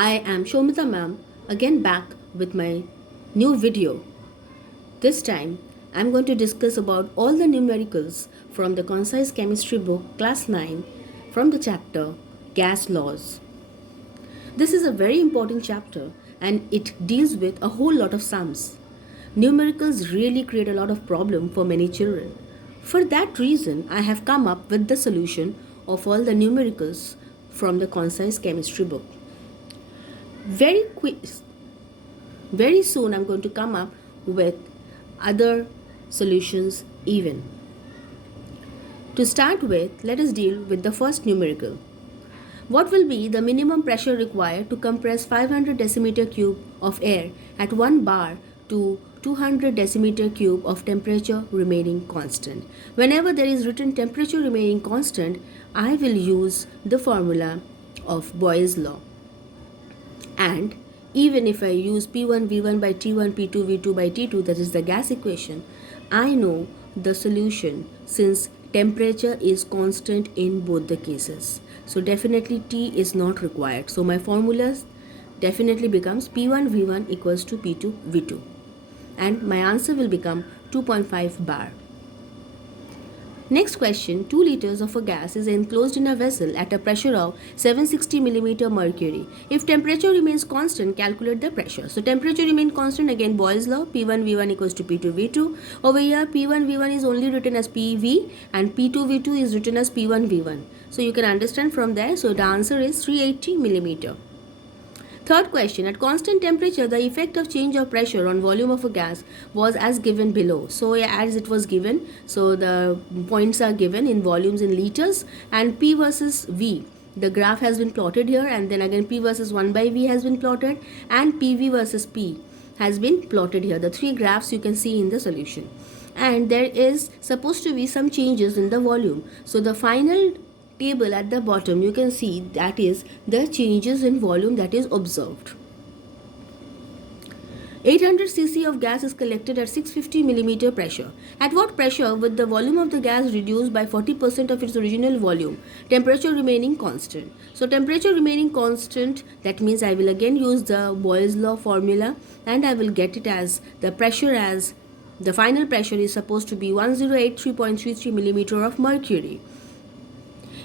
I am Shomita ma'am, again back with my new video. This time I'm going to discuss about all the numericals from the Concise Chemistry book class 9 from the chapter Gas Laws. This is a very important chapter and it deals with a whole lot of sums. Numericals really create a lot of problem for many children. For that reason, I have come up with the solution of all the numericals from the Concise Chemistry book. Very soon I'm going to come up with other solutions even. To start with, let us deal with the first numerical. What will be the minimum pressure required to compress 500 decimeter cube of air at 1 bar to 200 decimeter cube of temperature remaining constant? Whenever there is written temperature remaining constant, I will use the formula of Boyle's law. And even if I use P1 V1 by T1 P2 V2 by T2, that is the gas equation, I know the solution since temperature is constant in both the cases. So definitely T is not required. So my formula definitely becomes P1 V1 equals to P2 V2. And my answer will become 2.5 bar. Next question, 2 liters of a gas is enclosed in a vessel at a pressure of 760 millimeter mercury. If temperature remains constant, calculate the pressure. So temperature remains constant, again Boyle's law, P1 V1 equals to P2 V2. Over here P1 V1 is only written as PV and P2 V2 is written as P1 V1. So you can understand from there. So the answer is 380 millimeter. Third question, at constant temperature, the effect of change of pressure on volume of a gas was as given below. So as it was given, so the points are given in volumes in liters and P versus V. The graph has been plotted here and then again P versus 1 by V has been plotted and PV versus P has been plotted here. The 3 graphs you can see in the solution. And there is supposed to be some changes in the volume. So the final table at the bottom you can see that is the changes in volume that is observed. 800 cc of gas is collected at 650 millimeter pressure. At what pressure would the volume of the gas reduce by 40% of its original volume, temperature remaining constant? So temperature remaining constant, that means I will again use the Boyle's law formula and I will get it as the pressure as the final pressure is supposed to be 1083.33 millimeter of mercury.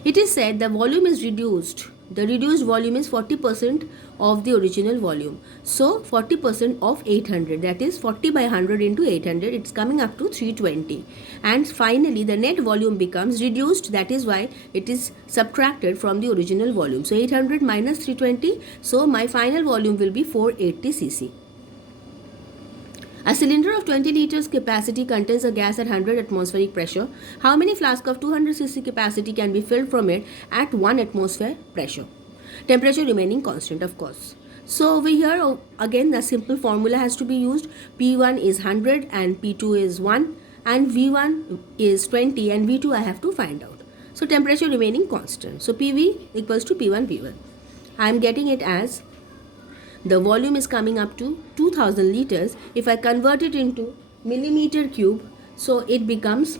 It is said the volume is reduced. The reduced volume is 40% of the original volume. So 40% of 800, that is 40 by 100 into 800, it's coming up to 320. And finally the net volume becomes reduced, that is why it is subtracted from the original volume. So 800 minus 320, so my final volume will be 480 cc. A cylinder of 20 liters capacity contains a gas at 100 atmospheric pressure. How many flasks of 200 cc capacity can be filled from it at 1 atmosphere pressure? Temperature remaining constant, of course. So over here again the simple formula has to be used. P1 is 100 and P2 is 1 and V1 is 20 and V2 I have to find out. So temperature remaining constant. So PV equals to P1 V1. I am getting it as the volume is coming up to 2000 liters. If I convert it into millimeter cube, so it becomes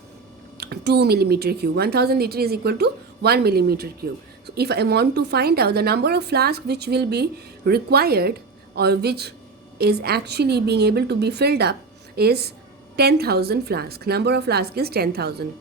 2 millimeter cube. 1000 liter is equal to 1 millimeter cube. So if I want to find out the number of flasks which will be required or which is actually being able to be filled up is 10,000 flasks. Number of flasks is 10,000.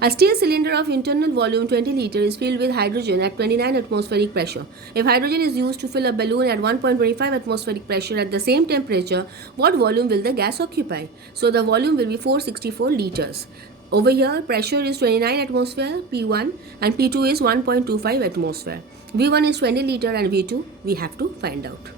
A steel cylinder of internal volume 20 liter is filled with hydrogen at 29 atmospheric pressure. If hydrogen is used to fill a balloon at 1.25 atmospheric pressure at the same temperature, what volume will the gas occupy? So the volume will be 464 liters. Over here pressure is 29 atmosphere P1 and P2 is 1.25 atmosphere. V1 is 20 liter and V2 we have to find out.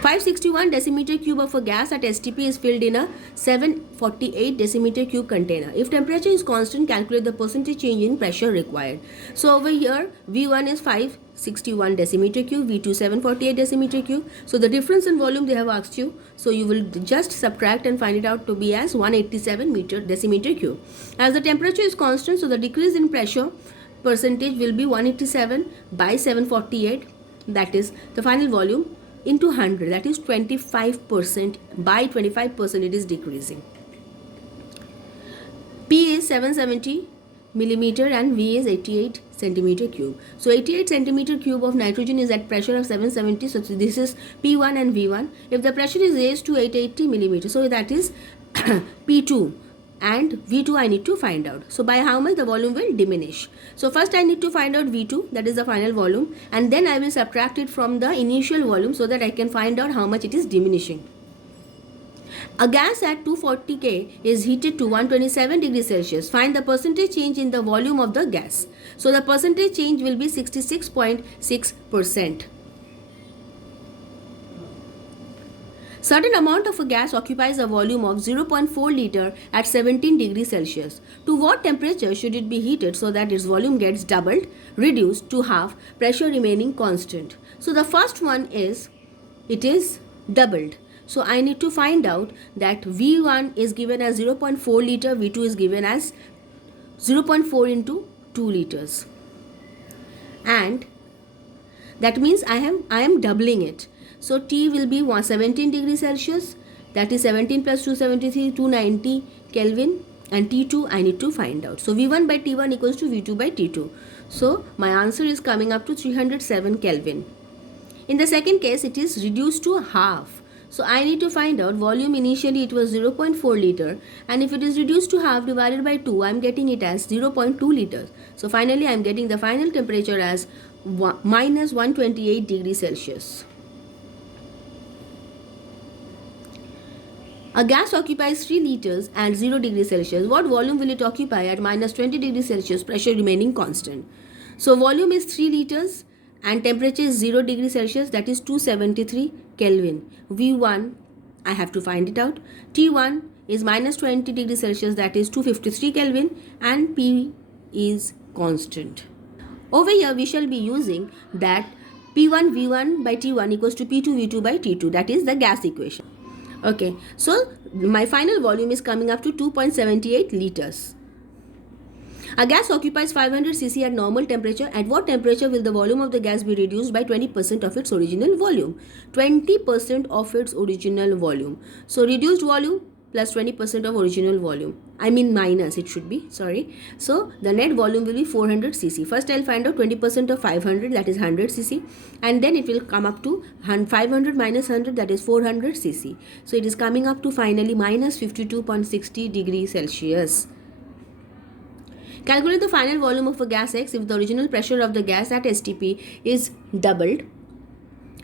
561 decimeter cube of a gas at STP is filled in a 748 decimeter cube container. If temperature is constant, calculate the percentage change in pressure required. So over here, V1 is 561 decimeter cube, V2 748 decimeter cube. So the difference in volume they have asked you. So you will just subtract and find it out to be as 187 decimeter cube. As the temperature is constant, so the decrease in pressure percentage will be 187 by 748. That is the final volume into 100, that is 25%. By 25% it is decreasing. P is 770 millimeter and V is 88 centimeter cube. So 88 centimeter cube of nitrogen is at pressure of 770. So this is P1 and V1. If the pressure is raised to 880 millimeter, so that is P2, and V2 I need to find out. So by how much the volume will diminish. So first I need to find out V2, that is the final volume, and then I will subtract it from the initial volume so that I can find out how much it is diminishing. A gas at 240 K is heated to 127 degrees Celsius. Find the percentage change in the volume of the gas. So the percentage change will be 66.6%. Certain amount of a gas occupies a volume of 0.4 liter at 17 degrees Celsius. To what temperature should it be heated so that its volume gets doubled, reduced to half, pressure remaining constant? So the first one is, it is doubled. So I need to find out that V1 is given as 0.4 liter, V2 is given as 0.4 into 2 liters. And that means I am doubling it. So T will be 117 degrees Celsius, that is 17 plus 273, 290 Kelvin, and T2 I need to find out. So V1 by T1 equals to V2 by T2. So my answer is coming up to 307 Kelvin. In the second case, it is reduced to half. So I need to find out volume. Initially it was 0.4 liter, and if it is reduced to half divided by 2, I am getting it as 0.2 liters. So finally I am getting the final temperature as minus 128 degrees Celsius. A gas occupies 3 liters at 0 degrees Celsius. What volume will it occupy at minus 20 degrees Celsius, pressure remaining constant? So volume is 3 liters and temperature is 0 degrees Celsius, that is 273 Kelvin. V1, I have to find it out. T1 is minus 20 degrees Celsius, that is 253 Kelvin, and P is constant. Over here we shall be using that P1 V1 by T1 equals to P2 V2 by T2, that is the gas equation. Okay, so my final volume is coming up to 2.78 liters. A gas occupies 500 cc at normal temperature. At what temperature will the volume of the gas be reduced by 20% of its original volume? 20% of its original volume. So reduced volume plus 20% of original volume. I mean minus, it should be, sorry. So the net volume will be 400 cc. First I'll find out 20% of 500, that is 100 cc, and then it will come up to 500 minus 100, that is 400 cc. So it is coming up to finally minus 52.60 degrees Celsius. Calculate the final volume of a gas X if the original pressure of the gas at STP is doubled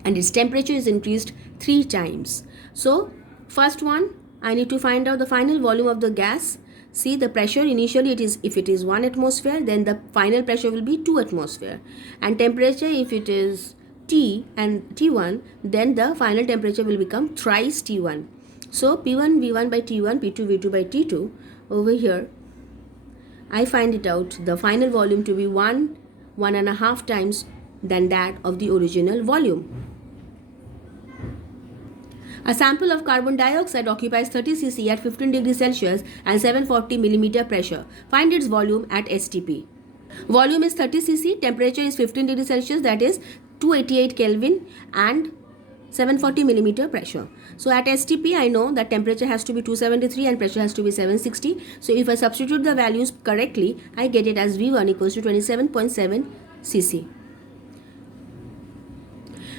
and its temperature is increased 3 times. So first one, I need to find out the final volume of the gas. See, the pressure initially, if it is 1 atmosphere, then the final pressure will be 2 atmosphere, and temperature, if it is T and T1, then the final temperature will become thrice T1. So P1 V1 by T1, P2 V2 by T2. Over here I find it out the final volume to be 1.5 times than that of the original volume. A sample of carbon dioxide occupies 30 cc at 15 degrees Celsius and 740 millimeter pressure. Find its volume at STP. Volume is 30 cc, temperature is 15 degrees Celsius, that is 288 Kelvin, and 740 millimeter pressure. So at STP I know that temperature has to be 273 and pressure has to be 760. So if I substitute the values correctly, I get it as V1 equals to 27.7 cc.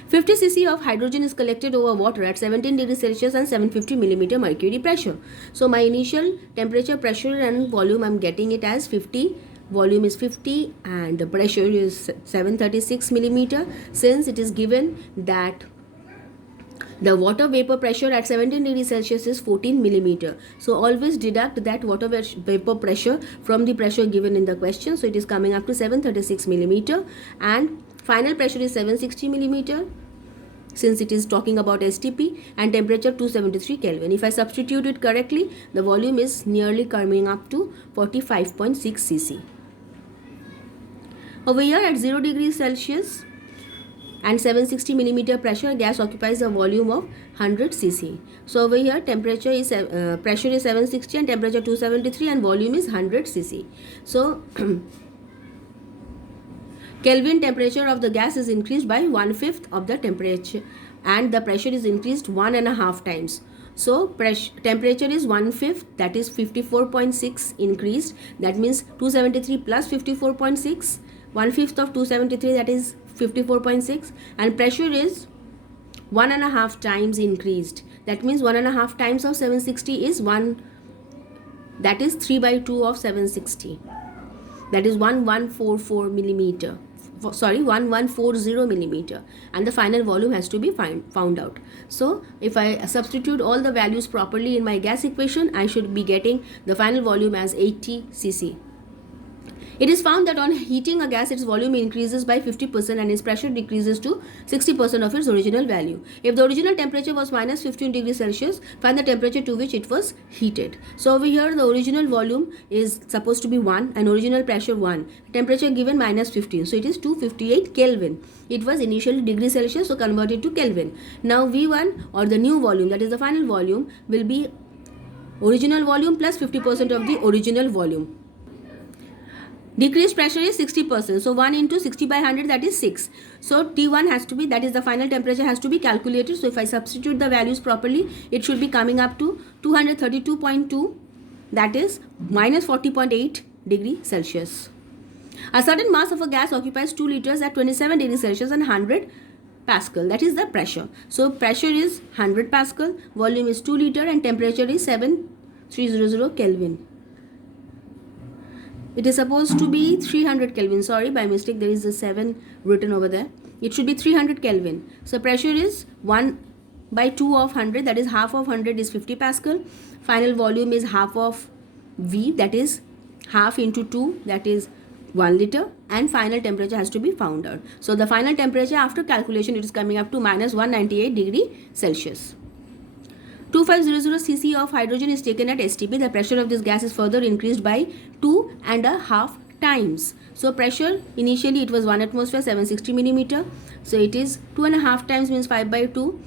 50 cc of hydrogen is collected over water at 17 degrees Celsius and 750 millimeter mercury pressure. So my initial temperature, pressure and volume, I am getting it as 50. Volume is 50 and the pressure is 736 millimeter. Since it is given that the water vapor pressure at 17 degrees Celsius is 14 millimeter. So always deduct that water vapor pressure from the pressure given in the question. So it is coming up to 736 millimeter and final pressure is 760 millimeter since it is talking about STP, and temperature 273 Kelvin. If I substitute it correctly, the volume is nearly coming up to 45.6 cc. Over here at 0 degrees Celsius and 760 millimeter pressure, gas occupies a volume of 100 cc. So over here temperature is pressure is 760 and temperature 273 and volume is 100 cc. So Kelvin temperature of the gas is increased by 1/5 of the temperature and the pressure is increased 1.5 times. So temperature is 1/5, that is 54.6 increased. That means 273 plus 54.6, 1/5 of 273, that is 54.6. And pressure is 1.5 times increased. That means 1.5 times of 760 is 1, that is 3/2 of 760. That is 1144 millimeter. 1140 millimeter, and the final volume has to be found out. So if I substitute all the values properly in my gas equation, I should be getting the final volume as 80 cc. It is found that on heating a gas, its volume increases by 50% and its pressure decreases to 60% of its original value. If the original temperature was minus 15 degrees Celsius, find the temperature to which it was heated. So over here, the original volume is supposed to be 1 and original pressure 1. Temperature given minus 15. So it is 258 Kelvin. It was initially degree Celsius, so converted to Kelvin. Now V1, or the new volume, that is the final volume, will be original volume plus 50% of the original volume. Decreased pressure is 60%. So 1 into 60 by 100, that is 6. So T1 has to be, that is the final temperature, has to be calculated. So if I substitute the values properly, it should be coming up to 232.2, that is minus 40.8 degree Celsius. A certain mass of a gas occupies 2 liters at 27 degrees Celsius and 100 Pascal. That is the pressure. So pressure is 100 Pascal, volume is 2 liter, and temperature is 7300 Kelvin. It is supposed to be 300 Kelvin. Sorry, by mistake there is a 7 written over there. It should be 300 Kelvin. So pressure is 1/2 of 100, that is half of 100 is 50 Pascal. Final volume is half of V, that is half into 2, that is 1 liter, and final temperature has to be found out. So the final temperature after calculation, it is coming up to minus 198 degree Celsius. 2500 cc of hydrogen is taken at STP. The pressure of this gas is further increased by 2.5 times. So pressure, initially it was 1 atmosphere, 760 millimeter. So it is 2.5 times, means 5/2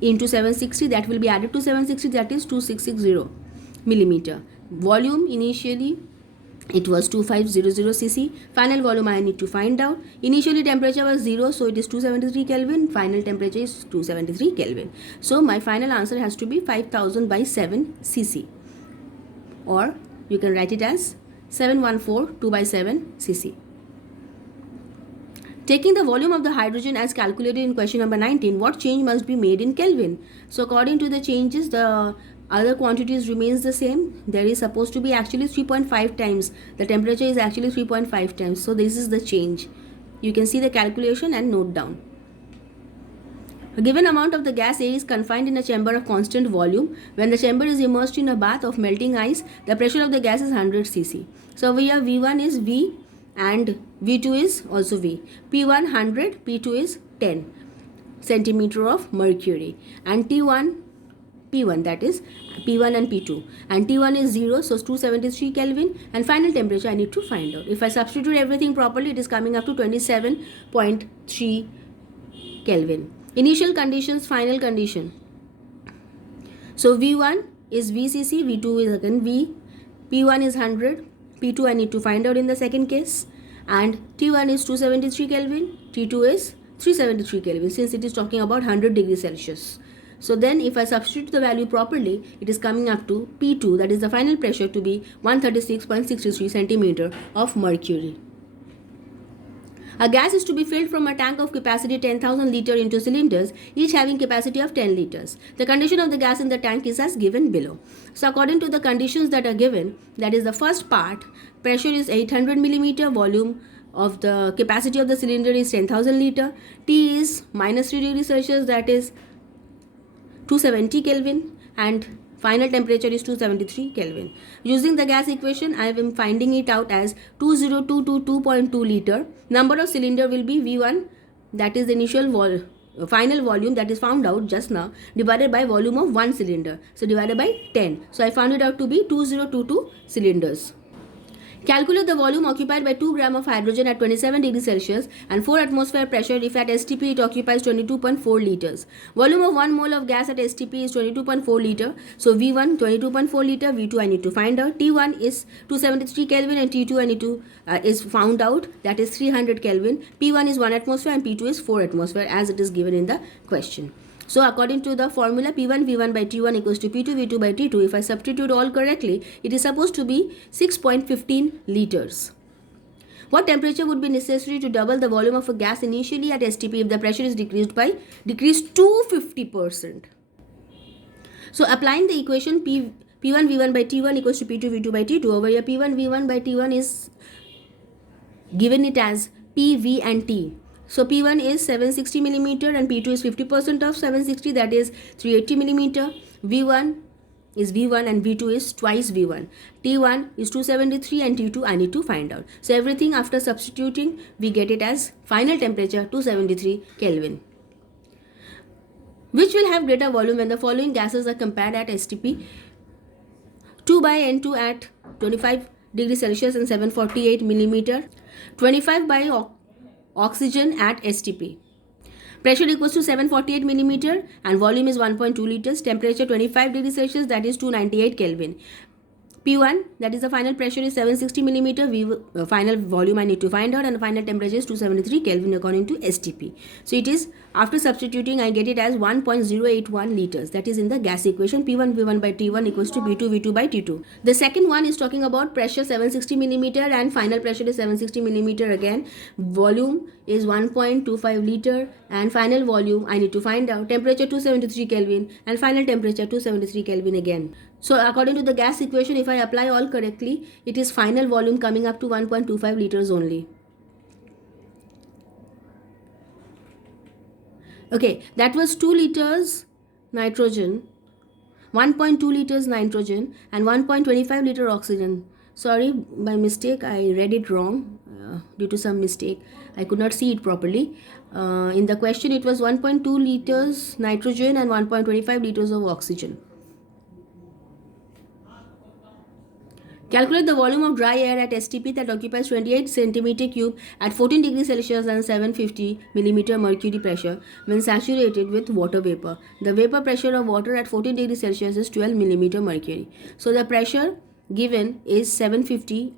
into 760. That will be added to 760, that is 2660 millimeter. Volume, initially it was 2500 cc. Final volume I need to find out. Initially temperature was 0, so it is 273 Kelvin. Final temperature is 273 Kelvin. So my final answer has to be 5000 by 7 cc, or you can write it as 714 2 by 7 cc. Taking the volume of the hydrogen as calculated in question number 19, what change must be made in Kelvin? So according to the changes, the other quantities remains the same. There is supposed to be actually 3.5 times. The temperature is actually 3.5 times. So this is the change. You can see the calculation and note down. A given amount of the gas A is confined in a chamber of constant volume. When the chamber is immersed in a bath of melting ice, the pressure of the gas is 100 cc. So we have V1 is V and V2 is also V. P1 100, P2 is 10 centimeter of mercury, and P1, that is P1 and P2, and T1 is 0, so 273 Kelvin, and final temperature I need to find out. If I substitute everything properly, it is coming up to 27.3 Kelvin. Initial conditions, final condition. So V1 is VCC, V2 is again V, P1 is 100, P2 I need to find out in the second case, and T1 is 273 Kelvin, T2 is 373 Kelvin, since it is talking about 100 degrees Celsius. So then if I substitute the value properly, it is coming up to P2, that is the final pressure, to be 136.63 centimeter of mercury. A gas is to be filled from a tank of capacity 10,000 liter into cylinders, each having capacity of 10 liters. The condition of the gas in the tank is as given below. So according to the conditions that are given, that is the first part, pressure is 800 millimeter, volume of the capacity of the cylinder is 10,000 liter, T is minus 3 degrees Celsius, that is 270 Kelvin, and final temperature is 273 Kelvin. Using the gas equation, I am finding it out as 20222.2 liter. Number of cylinder will be V1, that is the initial final volume that is found out just now, divided by volume of one cylinder. So divided by 10. So I found it out to be 2022 cylinders. Calculate the volume occupied by 2 gram of hydrogen at 27 degrees Celsius and 4 atmosphere pressure if at STP it occupies 22.4 liters. Volume of 1 mole of gas at STP is 22.4 liter. So V1 22.4 liter, V2 I need to find out. T1 is 273 Kelvin and T2 I need to is found out, that is 300 Kelvin. P1 is 1 atmosphere and P2 is 4 atmosphere as it is given in the question. So according to the formula, P1 V1 by T1 equals to P2 V2 by T2, if I substitute all correctly, it is supposed to be 6.15 liters. What temperature would be necessary to double the volume of a gas initially at STP if the pressure is decreased to 50%? So applying the equation P1 V1 by T1 equals to P2 V2 by T2, over here P1 V1 by T1 is given it as P, V and T. So P1 is 760 millimeter and P2 is 50% of 760, that is 380 millimeter. V1 is V1 and V2 is twice V1. T1 is 273 and T2 I need to find out. So everything after substituting, we get it as final temperature 273 Kelvin. Which will have greater volume when the following gases are compared at STP? 2 by N2 at 25 degrees Celsius and 748 millimeter. 25 by oxygen at STP. Pressure equals to 748 millimeter and volume is 1.2 liters. Temperature 25 degrees Celsius, that is 298 Kelvin. P1, that is the final pressure, is 760 millimeter. Final volume I need to find out, and the final temperature is 273 Kelvin according to STP. So it is, after substituting, I get it as 1.081 liters. That is in the gas equation. P1 V1 by T1 equals to P2 V2 by T2. The second one is talking about pressure 760 millimeter and final pressure is 760 millimeter again. Volume is 1.25 liter and final volume I need to find out. Temperature 273 Kelvin and final temperature 273 Kelvin again. So according to the gas equation, if I apply all correctly, it is final volume coming up to 1.25 liters only. Okay, that was 2 liters nitrogen, 1.2 liters nitrogen and 1.25 liter oxygen. Sorry, by mistake I read it wrong due to some mistake. I could not see it properly. In the question it was 1.2 liters nitrogen and 1.25 liters of oxygen. Calculate the volume of dry air at STP that occupies 28 centimeter cube at 14 degrees Celsius and 750 millimeter mercury pressure when saturated with water vapor. The vapor pressure of water at 14 degrees Celsius is 12 millimeter mercury. So the pressure given is 750.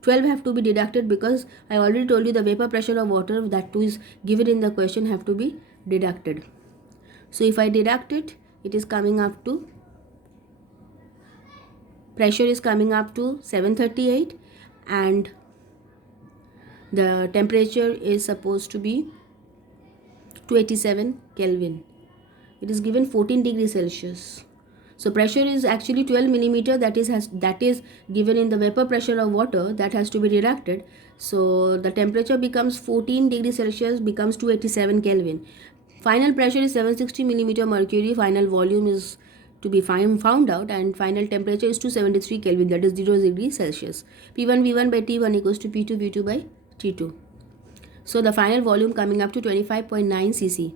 12 have to be deducted because I already told you the vapor pressure of water, that too is given in the question, have to be deducted. So if I deduct it, it is coming up to, pressure is coming up to 738 and the temperature is supposed to be 287 Kelvin. It is given 14 degrees Celsius. So pressure is actually 12 millimeter, that is given in the vapor pressure of water, that has to be deducted. So the temperature becomes 14 degrees Celsius becomes 287 Kelvin. Final pressure is 760 millimeter mercury. Final volume is to be found out and final temperature is 273 Kelvin, that is 0 degrees Celsius. P1 V1 by T1 equals to P2 V2 by T2. So the final volume coming up to 25.9 cc.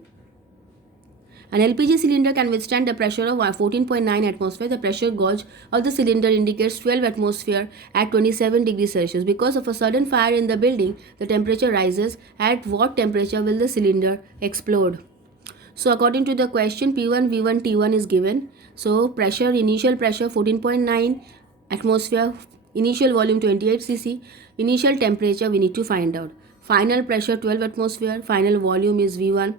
An LPG cylinder can withstand the pressure of 14.9 atmosphere. The pressure gauge of the cylinder indicates 12 atmosphere at 27 degrees Celsius. Because of a sudden fire in the building, the temperature rises. At what temperature will the cylinder explode? So according to the question, P1 V1 T1 is given. So pressure, initial pressure 14.9 atmosphere, initial volume 28 cc, initial temperature we need to find out. Final pressure 12 atmosphere, final volume is V1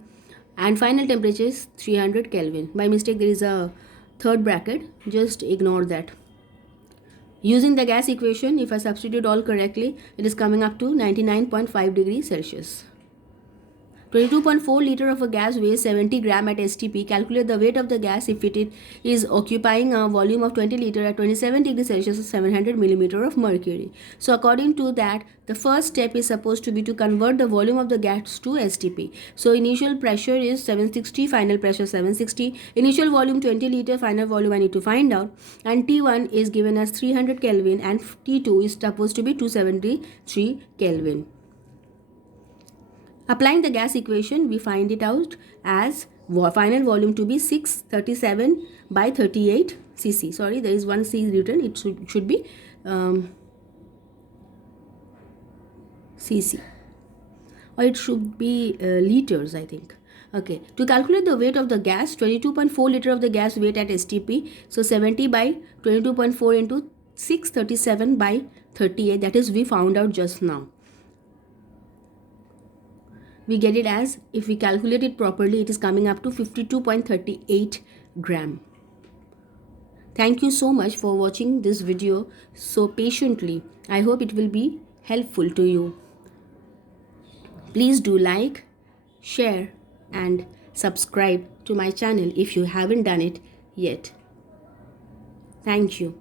and final temperature is 300 Kelvin. By mistake there is a third bracket, just ignore that. Using the gas equation, if I substitute all correctly, it is coming up to 99.5 degrees Celsius. 22.4 liter of a gas weighs 70 gram at STP. Calculate the weight of the gas if it is occupying a volume of 20 liter at 27 degrees Celsius or 700 millimeter of mercury. So according to that, the first step is supposed to be to convert the volume of the gas to STP. So initial pressure is 760, final pressure 760, initial volume 20 liter, final volume I need to find out, and T1 is given as 300 Kelvin and T2 is supposed to be 273 Kelvin. Applying the gas equation, we find it out as final volume to be 637 by 38 cc. Sorry, there is one c written. It should be cc, or it should be liters, I think. Okay, to calculate the weight of the gas, 22.4 liter of the gas weight at STP. So 70 by 22.4 into 637 by 38. That is we found out just now. we get it as, if we calculate it properly, it is coming up to 52.38 gram. Thank you so much for watching this video so patiently. I hope it will be helpful to you. Please do like, share and subscribe to my channel if you haven't done it yet. Thank you.